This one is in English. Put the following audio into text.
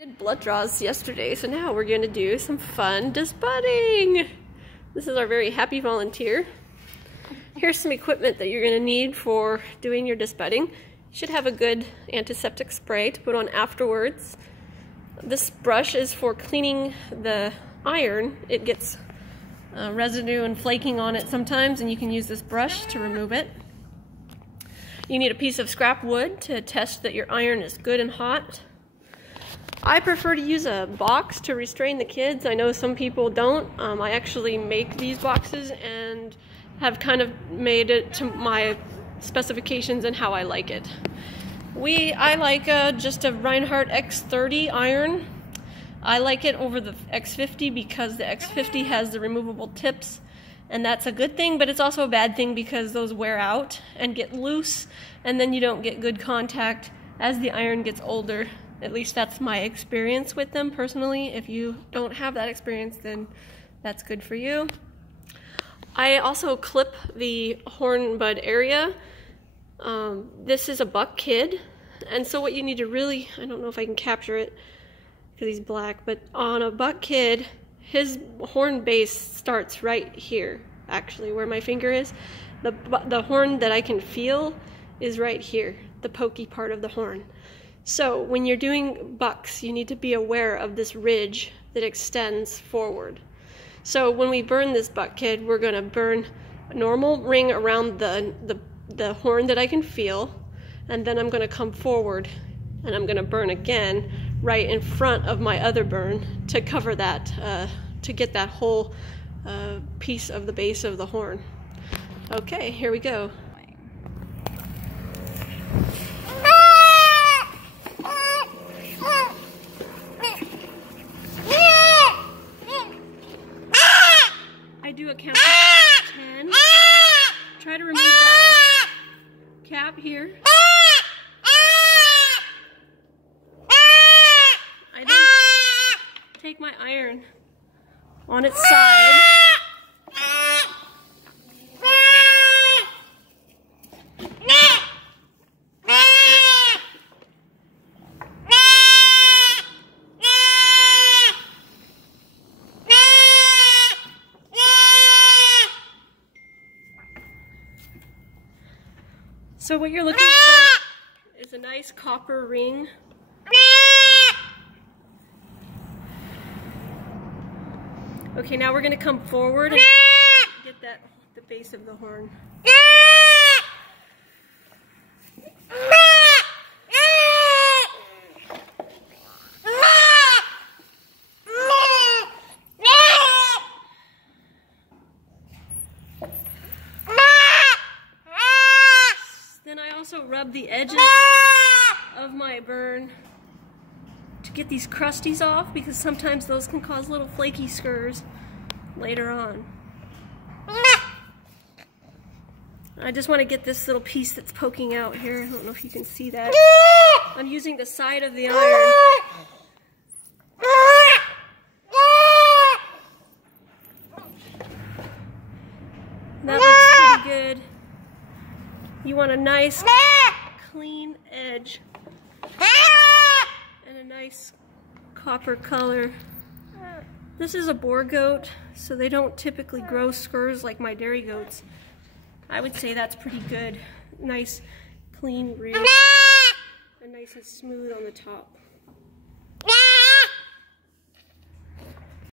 Did blood draws yesterday, so now we're going to do some fun disbudding. This is our very happy volunteer. Here's some equipment that you're going to need for doing your disbudding. You should have a good antiseptic spray to put on afterwards. This brush is for cleaning the iron. It gets residue and flaking on it sometimes, and you can use this brush to remove it. You need a piece of scrap wood to test that your iron is good and hot. I prefer to use a box to restrain the kids. I know some people don't. I actually make these boxes and have kind of made it to my specifications and how I like it. I like just a Reinhardt X30 iron. I like it over the X50 because the X50 has the removable tips, and that's a good thing, but it's also a bad thing because those wear out and get loose, and then you don't get good contact as the iron gets older. At least that's my experience with them personally. If you don't have that experience, then that's good for you. I also clip the horn bud area. This is a buck kid, and so what you need to really, I don't know if I can capture it because he's black, but on a buck kid, his horn base starts right here, actually, where my finger is. The horn that I can feel is right here, the pokey part of the horn. So when you're doing bucks, you need to be aware of this ridge that extends forward. So when we burn this buck kid, we're going to burn a normal ring around the horn that I can feel, and then I'm going to come forward and I'm going to burn again right in front of my other burn to cover that, to get that whole piece of the base of the horn. Okay, here we go. I do a count of 10. Try to remove that cap here. I then take my iron on its side. So what you're looking for is a nice copper ring. Okay, now we're going to come forward and get the base of the horn. Then I also rub the edges of my burn to get these crusties off, because sometimes those can cause little flaky skurs later on. I just want to get this little piece that's poking out here. I don't know if you can see that. I'm using the side of the iron. That looks pretty good. You want a nice clean edge and a nice copper color. This is a boer goat, so they don't typically grow skurs like my dairy goats. I would say that's pretty good. Nice clean ridge and nice and smooth on the top.